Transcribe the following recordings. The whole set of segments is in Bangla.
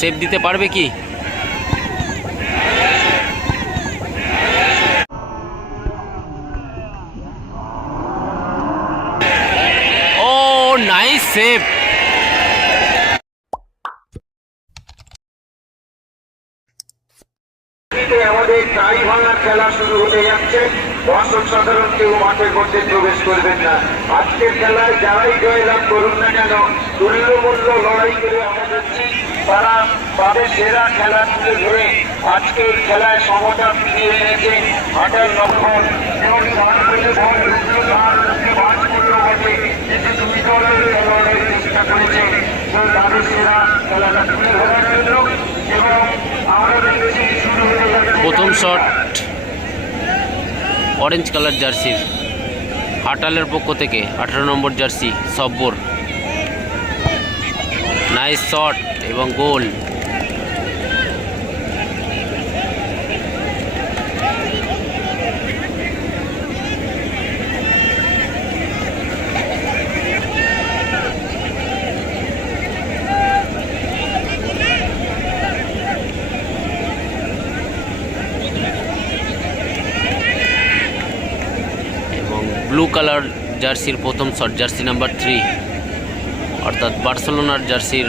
সেভ দিতে পারবে কি? ও নাইস সেভ আমাদের টাই ভাঙার খেলা শুরু হতে যাচ্ছে। দর্শক সাধারণ কেউ মাঠের মধ্যে প্রবেশ করবেন না। আজকের খেলায় যারাই জয়লাভ করুন না কেন, তুল্যমূল্য লড়াই করে আমাদের তারা তাদের সেরা খেলা তুলে ধরে আজকের খেলায় সমতা ফিরিয়ে এনেছে হাটার লক্ষণ এবং তার মধ্যে বল ঢুকলো, তার মধ্যে বাজ পড়ল বটে। কিন্তু দুই দলের লড়াইয়ের চেষ্টা করেছে। তো তাদের সেরা খেলাটা তুলে ধরার জন্য এবং আমরা দেখেছি শুরু হয়ে প্রথম শট। অরেঞ্জ কালার জার্সির হাটালের পক্ষ থেকে আঠারো নম্বর জার্সি সব্বর। নাইস শট এবং গোল। ব্লু কালার জার্সির প্রথম শট জার্সি নাম্বার থ্রি অর্থাৎ বার্সেলোনার জার্সির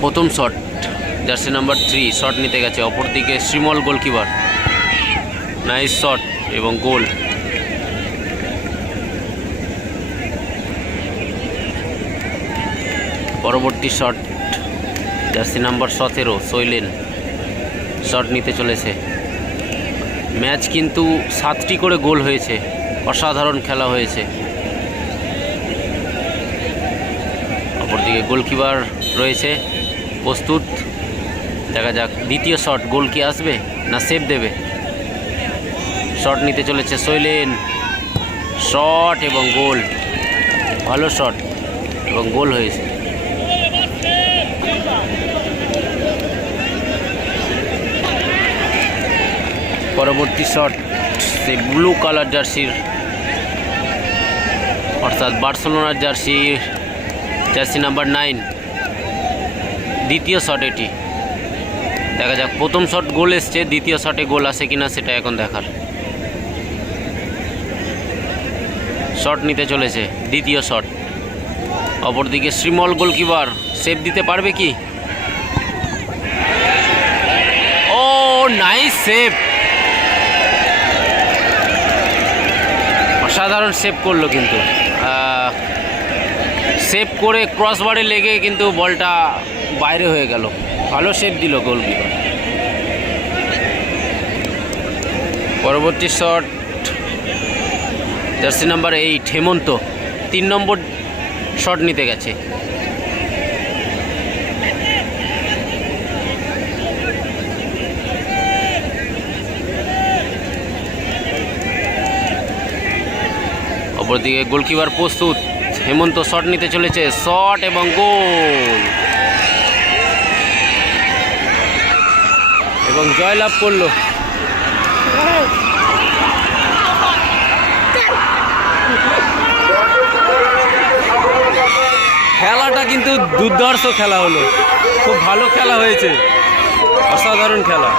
প্রথম shot, jersey number three, shot নিতে গেছে। অপরদিকে শ্রীমল গোলকিপার। নাইস শট এবং গোল। পরবর্তী শট, জার্সি নাম্বার সতেরো সৈলেন শট নিতে চলেছে। ম্যাচ কিন্তু সাতটি করে গোল হয়েছে। অসাধারণ খেলা হয়েছে। অপরদিকে গোলকিপার রয়েছে, প্রস্তুত। দেখা যাক, দ্বিতীয় শট, গোল কি আসবে না সেভ দেবে? শট নিতে চলেছে শৈলেন। শট এবং গোল। ভালো শট এবং গোল হয়েছে। পরবর্তী শট সেই ব্লু কালার জার্সির অর্থাৎ বার্সেলোনার জার্সি জার্সি নাম্বার নাইন। দ্বিতীয় শট এটি। দেখা যাক, প্রথম শট গোল এসছে, দ্বিতীয় শটে গোল আসে কিনা সেটা এখন দেখার। শট নিতে চলেছে, দ্বিতীয় শট অপরদিকে শ্রীমল গোলকিপার সেভ দিতে পারবে কি? ও নাইস সেভ অসাধারণ সেভ করল কিন্তু। সেভ করে ক্রসবারে লেগে কিন্তু বলটা বাইরে হয়ে গেল। ভালো সেভ দিল গোলকিপার পরবর্তী shot jersey number eight Hemanta. তিন নম্বর শট নিতে গেছে। অপরদিকে গোলকিপার প্রস্তুত। হেমন্ত শট নিতে চলেছে। শট এবং গোল। এবং জয়লাভ করল। খেলাটা কিন্তু দুর্ধর্ষ খেলা হলো। খুব ভালো খেলা হয়েছে। অসাধারণ খেলা।